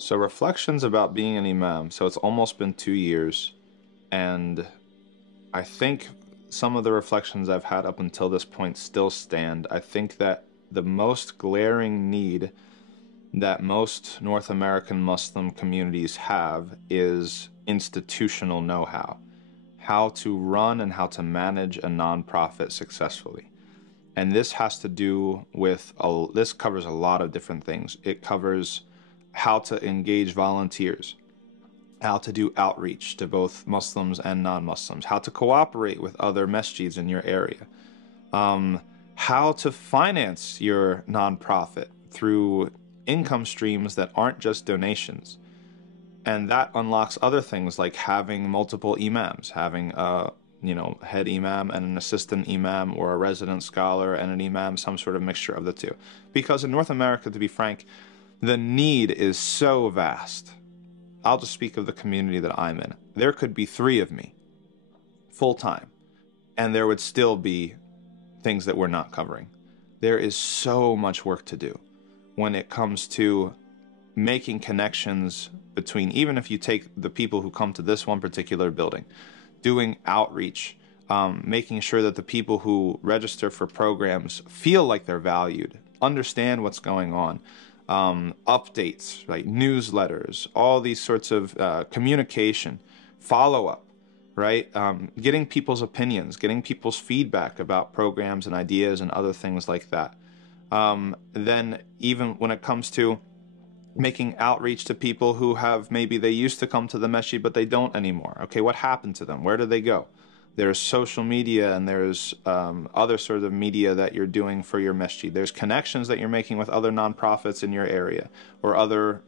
So reflections about being an imam. So it's almost been 2 years, and I think some of the reflections I've had up until this point still stand. I think that the most glaring need that most North American Muslim communities have is institutional know-how, how to run and how to manage a nonprofit successfully. And this has to do with, this covers a lot of different things. It covers how to engage volunteers, how to do outreach to both Muslims and non-Muslims, how to cooperate with other masjids in your area, how to finance your nonprofit through income streams that aren't just donations. And that unlocks other things like having multiple imams, having a head imam and an assistant imam, or a resident scholar and an imam, some sort of mixture of the two. Because in North America, to be frank, the need is so vast. I'll just speak of the community that I'm in. There could be 3 of me, full time, and there would still be things that we're not covering. There is so much work to do when it comes to making connections between, even if you take the people who come to this one particular building, doing outreach, making sure that the people who register for programs feel like they're valued, understand what's going on, updates, right, newsletters, all these sorts of communication, follow-up, right, getting people's opinions, getting people's feedback about programs and ideas and other things like that. Then even when it comes to making outreach to people who have, maybe they used to come to the masjid but they don't anymore. Okay, what happened to them? Where did they go? There's social media, and there's other sort of media that you're doing for your masjid. There's connections that you're making with other nonprofits in your area, or other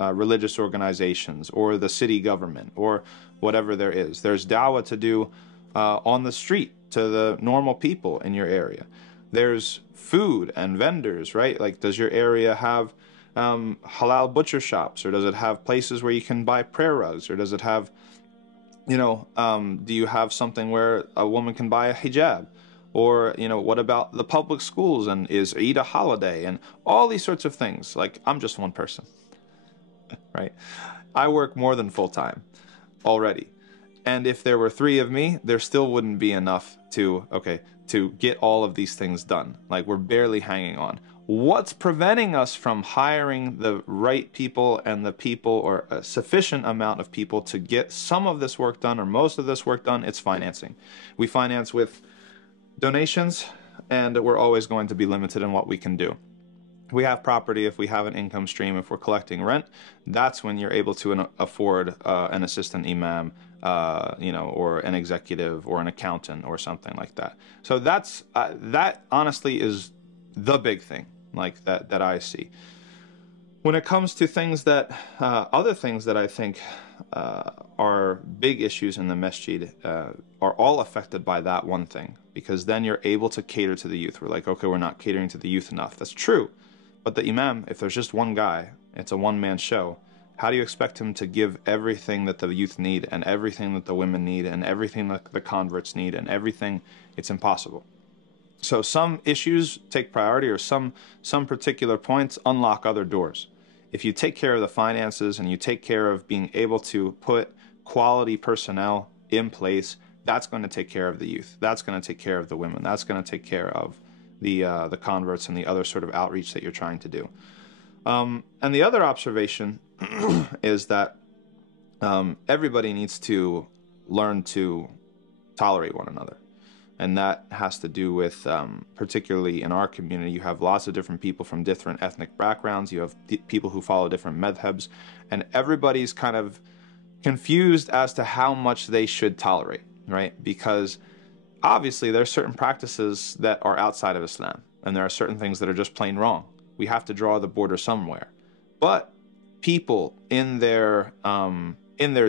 religious organizations, or the city government, or whatever there is. There's dawah to do on the street to the normal people in your area. There's food and vendors, right? Like, does your area have halal butcher shops, or does it have places where you can buy prayer rugs, or does it have, do you have something where a woman can buy a hijab? Or, what about the public schools, and is Eid a holiday, and all these sorts of things? Like, I'm just one person, right? I work more than full time already. And if there were 3 of me, there still wouldn't be enough to get all of these things done. Like, we're barely hanging on. What's preventing us from hiring the right people, and the people, or a sufficient amount of people, to get some of this work done, or most of this work done? It's financing. We finance with donations, and we're always going to be limited in what we can do. We have property, if we have an income stream, if we're collecting rent, that's when you're able to afford an assistant imam, or an executive, or an accountant, or something like that. So that honestly is the big thing, like that I see. When it comes to things that, other things that I think are big issues in the masjid, are all affected by that one thing, because then you're able to cater to the youth. We're like, okay, we're not catering to the youth enough. That's true. But the imam, if there's just one guy, it's a one-man show. How do you expect him to give everything that the youth need, and everything that the women need, and everything that the converts need, and everything? It's impossible. So some issues take priority, or some particular points unlock other doors. If you take care of the finances, and you take care of being able to put quality personnel in place, that's going to take care of the youth. That's going to take care of the women. That's going to take care of the converts, and the other sort of outreach that you're trying to do. And the other observation is that everybody needs to learn to tolerate one another. And that has to do with, particularly in our community, you have lots of different people from different ethnic backgrounds. You have people who follow different madhabs, and everybody's kind of confused as to how much they should tolerate, right? Because obviously there are certain practices that are outside of Islam, and there are certain things that are just plain wrong. We have to draw the border somewhere. But people, in their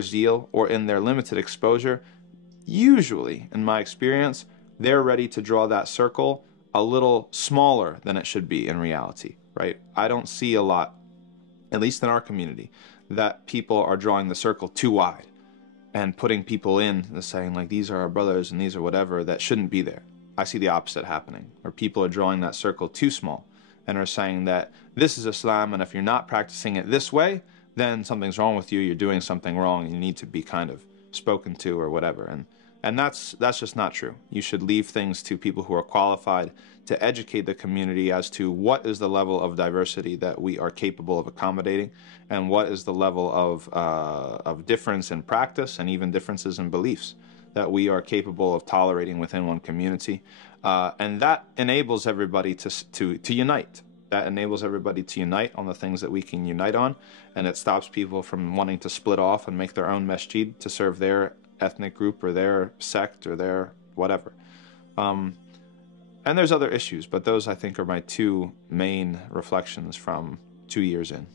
zeal, or in their limited exposure, usually, in my experience, they're ready to draw that circle a little smaller than it should be in reality, right? I don't see a lot, at least in our community, that people are drawing the circle too wide and putting people in and saying, like, these are our brothers and these are whatever, that shouldn't be there. I see the opposite happening, where people are drawing that circle too small and are saying that this is Islam, and if you're not practicing it this way, then something's wrong with you. You're doing something wrong. You need to be kind of spoken to or whatever. And that's just not true. You should leave things to people who are qualified to educate the community as to what is the level of diversity that we are capable of accommodating, and what is the level of difference in practice and even differences in beliefs that we are capable of tolerating within one community, and that enables everybody to unite. That enables everybody to unite on the things that we can unite on, and it stops people from wanting to split off and make their own masjid to serve their ethnic group or their sect or their whatever. And there's other issues, but those I think are my two main reflections from 2 years in.